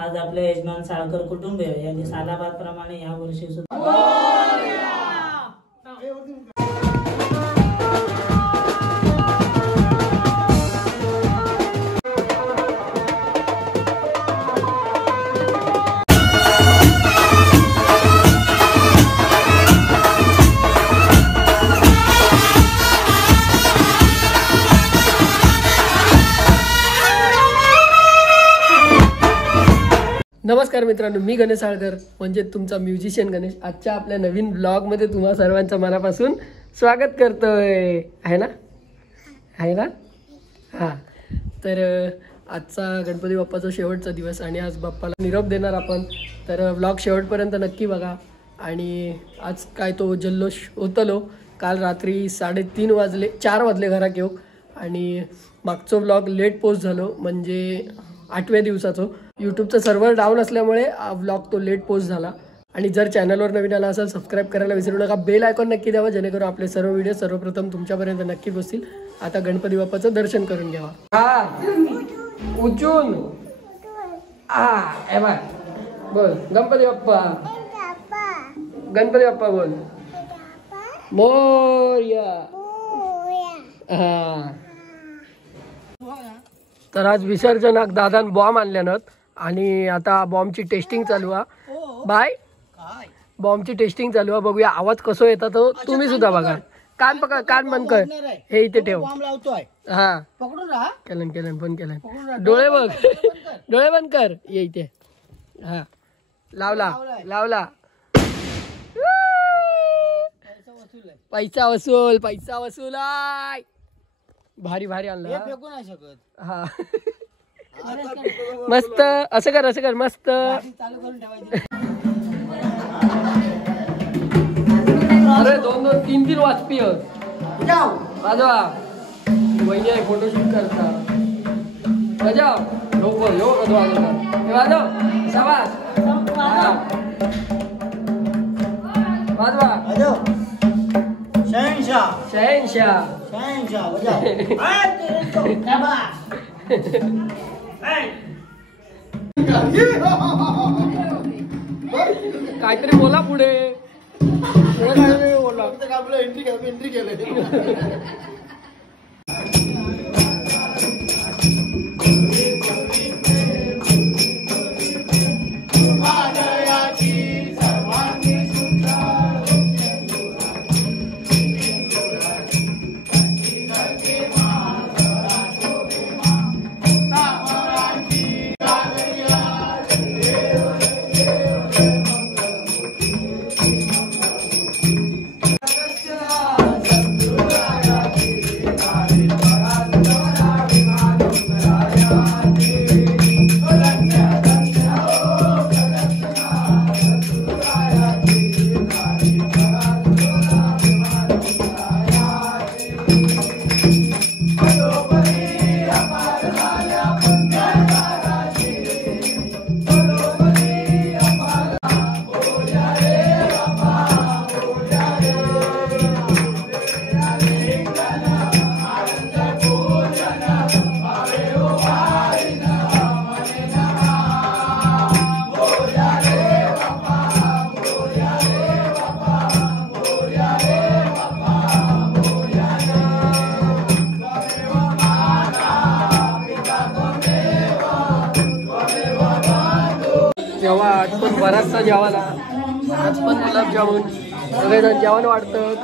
आज आपल्या यजमान साळकर कुटुंबीय यांनी सालाबादप्रमाणे या वर्षी सुद्धा नमस्कार मित्रांनो, मी गणेश साळकर म्हणजे तुमचा म्युझिशियन गणेश. आजच्या आपल्या नवीन ब्लॉगमध्ये तुम्हा सर्वांचं मनापासून स्वागत करतोय. आहे ना? हां, तर आजचा गणपती बाप्पाचा शेवटचा दिवस आणि आज बाप्पाला निरोप देणार आपण. तर ब्लॉग शेवटपर्यंत नक्की बघा. आणि आज काय तो जल्लोष होतलो. काल रात्री 4 वाजले घरात येऊ आणि मागचं ब्लॉग लेट पोस्ट झालो, म्हणजे 8व्या दिवसाचं. यूट्यूबचं सर्व्हर डाऊन असल्यामुळे ब्लॉग तो लेट पोस्ट झाला. आणि जर चॅनलवर नवीन आला असेल सबस्क्राईब करायला विसरू नका. बेल आयकॉन नक्की द्यावा, जेणेकरून आपले सर्व व्हिडिओ सर्वप्रथम तुमच्यापर्यंत नक्की पोहोचतील. आता गणपती बाप्पाचं दर्शन करून घ्यावा. उचून बोल गणपती बाप्पा, गणपती बाप्पा बोल मोरया. तर आज विसर्जनाक दादान बॉम्ब आणल्यानत आणि आता बॉम्बची टेस्टिंग चालू आहे. बाय बॉम्बची टेस्टिंग चालू आहे. बघूया आवाज कसो येतात तो तुम्ही सुद्धा बघा. कान पकड, कान बंद कर, हे इथे ठेव. हा केलं बंद केलं. डोळे बघ, डोळे बंद कर, ये इथे. हा लावला पैसा वसूल आहे. भारी आणला. हा मस्त. असं कर मस्त. अरे 2-3 वाजपी वाजवा. वहिनी आहे फोटोशूट करता. वाजव शाबास. वाजवा शहनशाह. काहीतरी बोला पुढे. एंट्री केलं. जेव्हा आज पण बराचसा जेवायला, आज पण गुलाबजामुन सगळेजण जेवण वाढतं.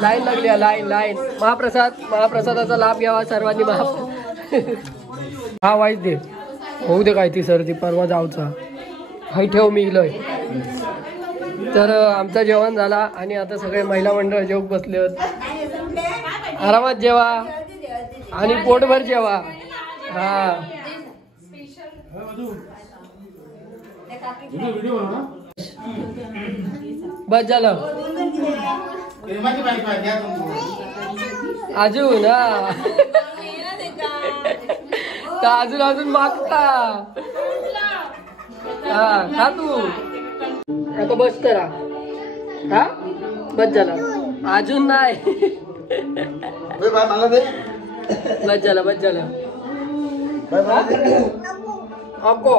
लाईन लागली आहे, लाईन. महाप्रसादाचा लाभ घ्यावा सर्वांनी. हा वाईच दे, होऊ दे काय ती सर्दी परवा जाऊचा. हाय ठेव मी इलोय. तर आमचं जेवण झाला आणि आता सगळे महिला मंडळ जेवून बसले होते. आरामात जेवा आणि पोटभर जेवा. हा बस झालं. अजून अजून मागता. हा खा तू आता. बस करा. हा बस झालं. अजून नाही. बस झालं. अको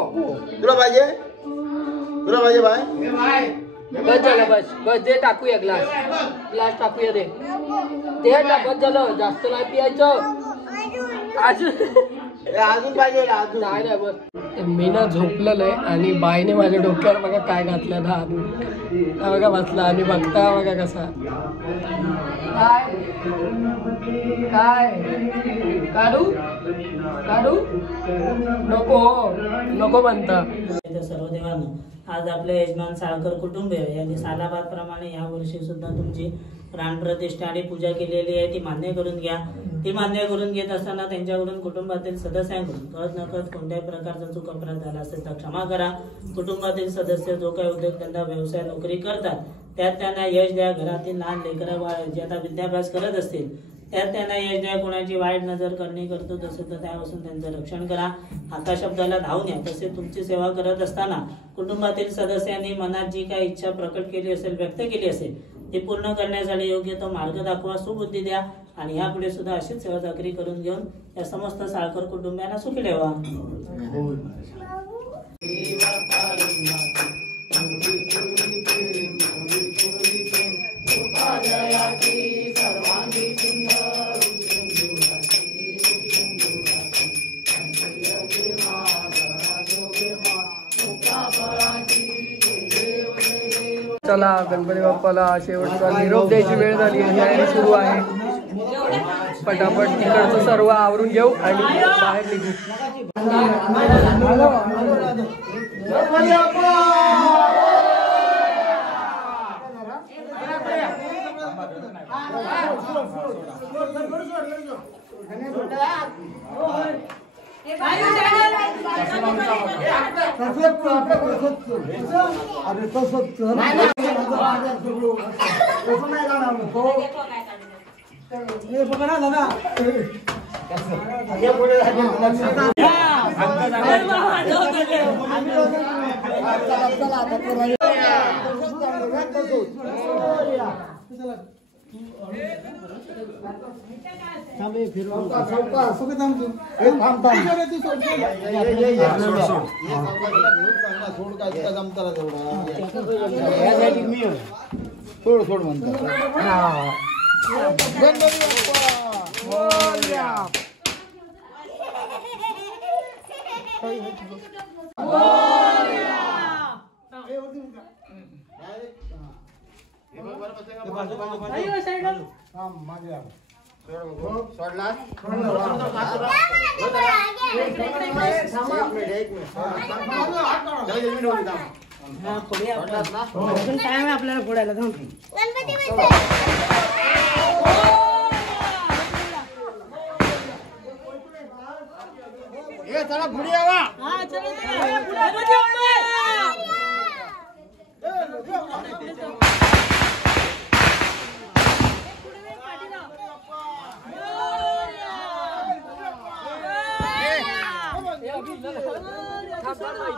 तुला पाहिजे बाय बस झालं बस दे टाकूया ग्लास टाकूया दे बस झालं जास्त नाही पियायचं अजून पाहिजे अजून नाही बस मी ना झोपलेलं आहे आणि बाईने माझ्या डोक्यावर बघा काय घातलं ना बघा बसला आणि बघता बघा कसा काय काढू नको म्हणता. सर्व देवांनो, आज आपल्या यजमान साळकर कुटुंबीय यांनी सालाबाद प्रमाणे या वर्षी सुद्धा तुमची प्राण प्रतिष्ठा आणि पूजा केलेली आहे ती मान्य करून घ्या. ती मान्य करून घेत असताना त्यांच्याकडून कुटुंबातील सदस्यांकडून कळत नकळत कोणत्याही प्रकारचा चूक अपराध झाला असेल तर क्षमा करा. कुटुंबातील सदस्य जो काही उद्योगधंदा व्यवसाय नोकरी करतात त्यात त्यांना यश द्या. घरातील लहान लेकरं जे आता विद्याभ्यास करत असतील त्यात त्यांना यश द्या. कोणाची वाईट नजर करणे करतो तसं तर त्यापासून त्यांचं रक्षण करा. आता शब्दाला धावून या. तसे तुमची सेवा करत असताना कुटुंबातील सदस्यांनी मनात जी काही इच्छा प्रकट केली असेल व्यक्त केली असेल ती पूर्ण करण्यासाठी योग्य तो मार्ग दाखवा. सुबुद्धी द्या आणि यापुढे सुद्धा अशीच सेवा चाकरी करून घेऊन या समस्त साळकर कुटुंबियांना सुखी ठेवा. चला गणपती बाप्पाला शेवटचा निरोप द्यायची वेळ झाली तयारी सुरू आहे. पटापट तिकडचं सर्व आवरून घेऊ आणि बाहेर निघू. सोड म्हणतात. आपल्याला फोडायला चला पुढे यावा.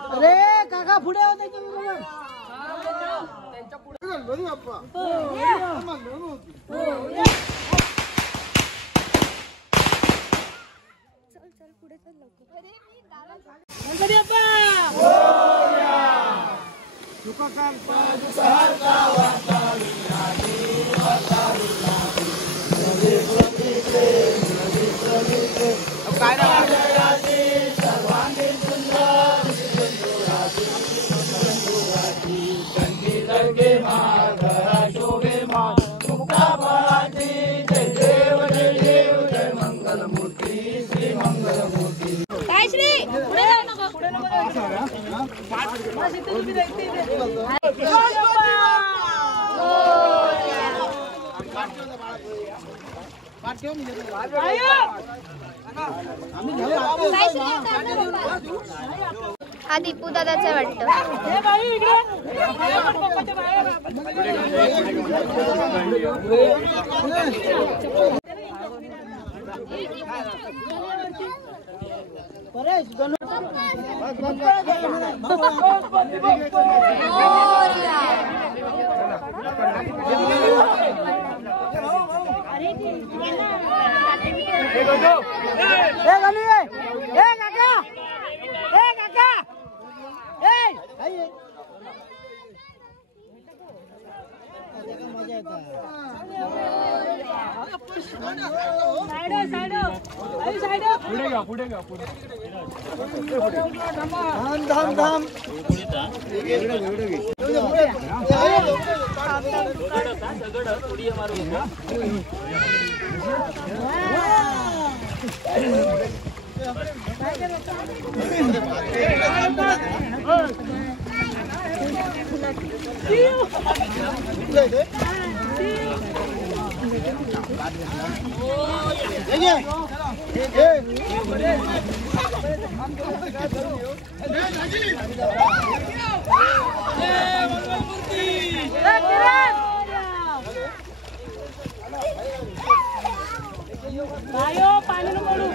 अरे काका पुढे होते हा दीपू दादाचं वाटतं. काका पाणी नको उडू.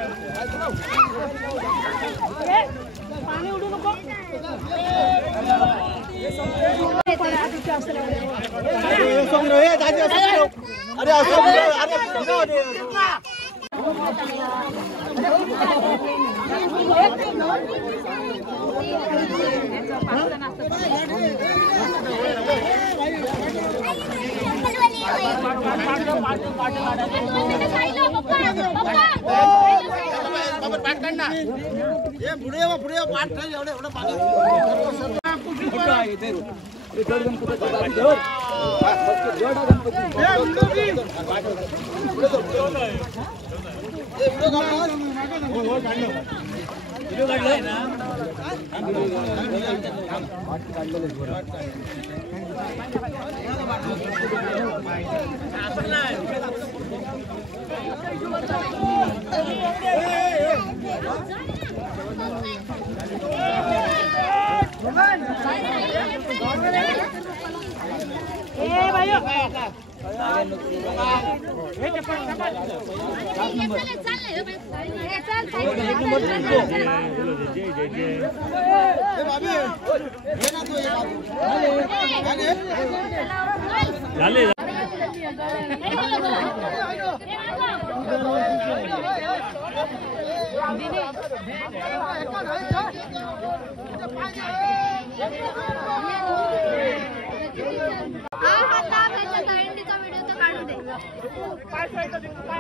पाणी उडू नको.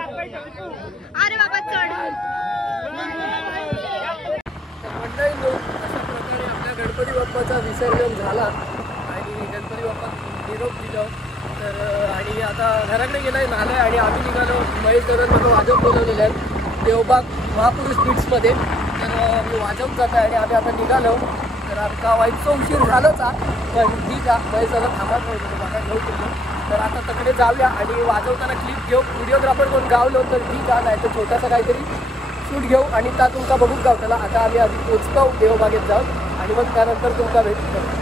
अरे बाबा चढ. मंडळींनो, अशा प्रकारे आपल्या गणपती बाप्पाचा विसर्जन झाला आणि गणपती बाप्पा निरोप दिलं तर आणि आता घराकडे गेलाय नालाय आणि आम्ही निघालो. महेश धरण मला वाजव बोलवलेले आहेत देवबाग महापुरुष बीट्समध्ये. तर मी वाजवत जात आहे आणि आम्ही आता निघालो. तर आता वाईटचा उशीर झालाच पण ठीक आहे. महेश धरण थांबत नव्हतं बघा घेऊ शकतो. तर आता तकडे जाऊया आणि वाजवताना क्लिप घेऊ. व्हिडिओग्राफर कोण गावलो तर ठीक आहे, नाही तर छोटासा काहीतरी शूट घेऊ आणि त्या तुमका बघून गावताला. आता आम्ही आधी पोचतो देवबागेत जाऊ आणि मग त्यानंतर तुमका भेटतो.